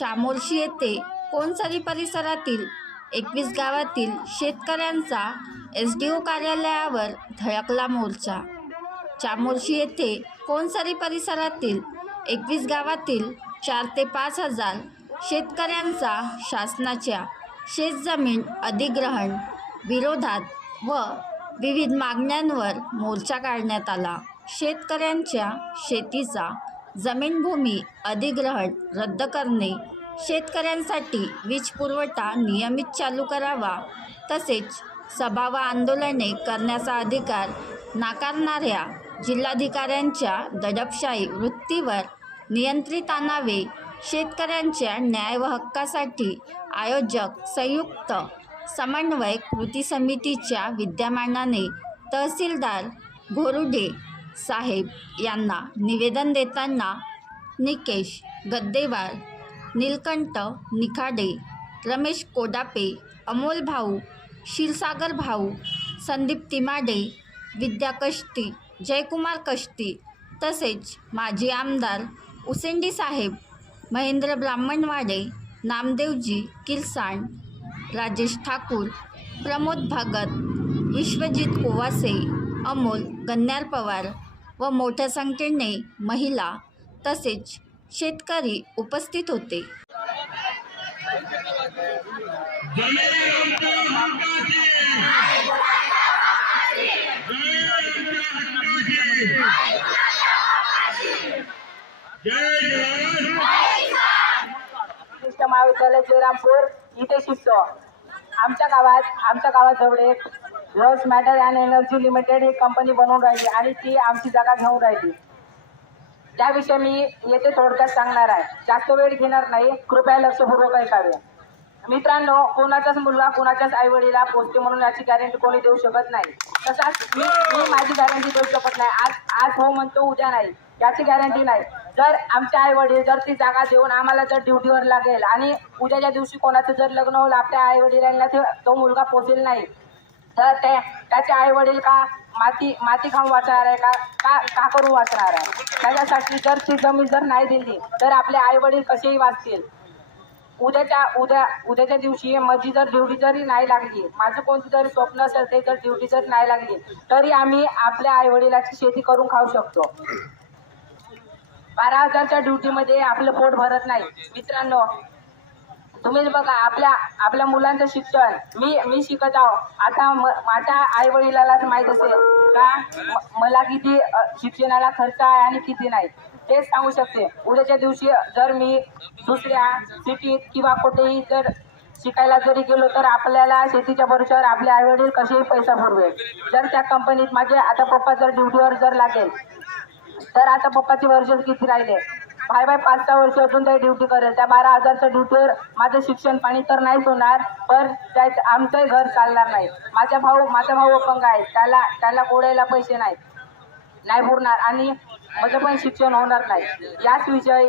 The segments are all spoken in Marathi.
चामोर्शी येथे कोणसरी परिसरातील एकवीस गावातील शेतकऱ्यांचा एस डी ओ कार्यालयावर धडकला मोर्चा. चामोर्शी येथे कोणसरी परिसरातील एकवीस गावातील चार ते पाच हजार शेतकऱ्यांचा शासनाच्या शेतजमीन अधिग्रहण विरोधात व विविध मागण्यांवर मोर्चा काढण्यात आला. शेतकऱ्यांच्या शेतीचा जमीनभूमी अधिग्रहण रद्द करणे शेतकऱ्यांसाठी वीज पुरवठा नियमित चालू करावा तसेच सभा व आंदोलने करण्याचा अधिकार नाकारणाऱ्या जिल्हाधिकाऱ्यांच्या दडपशाही वृत्तीवर नियंत्रित आणावे शेतकऱ्यांच्या न्याय व हक्कासाठी आयोजक संयुक्त समन्वय कृती समितीच्या विद्यमानाने तहसीलदार घोरुडे साहेब यांना निवेदन देताना निकेश गद्देवार नीलकंठ निखाडे रमेश कोडापे अमोल भाऊ क्षीरसागर भाऊ संदीप तिमाडे विद्या कष्टी जयकुमार कष्टी तसेच माजी आमदार उसेंडी साहेब महेंद्र ब्राह्मणवाडे नामदेवजी किरसाण राजेश ठाकूर प्रमोद भगत विश्वजित कोवासे अमोल गन्यार पवार व मोठ्या संख्येने महिला तसेच शेतकरी उपस्थित होते. महाविद्यालय श्रीरामपूर इथे शिकतो आमच्या गावात आमच्या गावाजवळ एक लस मॅटर अँड एनर्जी लिमिटेड ही कंपनी बनवून राहिली आणि ती आमची जागा घेऊन राहिली. त्याविषयी मी येथे थोडक्यात सांगणार आहे. जास्त वेळ घेणार नाही. कृपया लक्षपूर्वक ऐकावे. मित्रांनो कोणाचाच मुलगा कोणाच्याच आईवडीला पोचते म्हणून याची गॅरंटी कोणी देऊ शकत नाही. तसाच मी मी माझी गॅरंटी देऊ शकत नाही. आज आज हो म्हणतो उद्या नाही. याची गॅरंटी नाही. जर आमचे आईवडील जर ती जागा देऊन आम्हाला जर ड्युटीवर लागेल आणि उद्याच्या दिवशी कोणाचं जर लग्न होईल आपल्या आईवडिलांना ते तो मुलगा पोचेल नाही. तर ते त्याचे आई वडील का माती माती खाऊन वाचणार आहे का? का का करून वाचणार आहे? त्याच्यासाठी जर ती जमीन जर नाही दिली तर आपले आई वडील कसेही वाचतील? उद्याच्या उद्या उद्याच्या दिवशी माझी जर ड्युटी जरी नाही लागली माझं कोणती जरी स्वप्न असेल ते जर ड्युटी जर नाही लागली तरी आम्ही आपल्या आई वडिलाची शेती करून खाऊ शकतो. बारा हजारच्या ड्युटीमध्ये आपलं पोट भरत नाही. मित्रांनो तुम्हीच बघा आपल्या आपल्या मुलांचं शिक्षण. मी मी शिकत आहो. आता म माझ्या आई वडिलालाच माहीत असेल का म- मला किती शिक्षणाला खर्च आहे आणि किती नाही. तेच सांगू शकते. उद्याच्या दिवशी जर मी दुसऱ्या सिटीत किंवा कुठेही जर शिकायला जरी गेलो तर आपल्याला शेतीच्या भरोश्यावर आपले आई वडील कसेही पैसा भरवेल जर त्या कंपनीत माझे आता पप्पा जर ड्युटीवर जर लागेल तर आता पप्पाचे वर्ष किती राहिले? बाय बाय पाच सहा वर्ष अजून ते ड्युटी करेल. त्या बारा हजारच्या ड्युटीवर माझं शिक्षण पाणी तर नाहीच होणार पण त्यात आमचंही घर चालणार नाही. माझा भाऊ माझा भाऊ अपंग आहे. त्याला त्याला कोडायला पैसे नाहीत. नाही पुरणार आणि माझं पण शिक्षण होणार नाही. याच विषय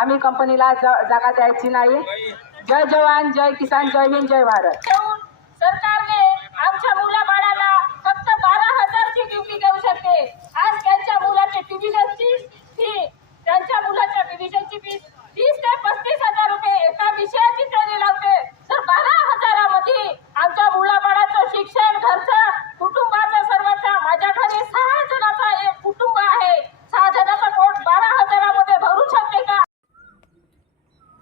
आम्ही कंपनीला जागा द्यायची नाही. जय जवान जय किसान जय हिंद जय भारत. सरकार सरकारने आमच्या मुलाबाळाला फक्त बारा हजारची ड्युटी देऊ शकते आज त्यांच्या मुलाच्या ट्युबिशनची फी त्यांच्या मुलाच्या ट्युबिशनची फी तीस ते पस्तीस हजार रुपये एका विषयाची ट्रेनिंग लावते तर बारा हजारामध्ये आमच्या मुलाबाळाचं शिक्षण खर्च कुटुंबाचा सर्वांचा माझ्या घरी सहा जणाचा एक कुटुंब आहे सहा जणाचा पोट बारा हजारामध्ये भरू शकते का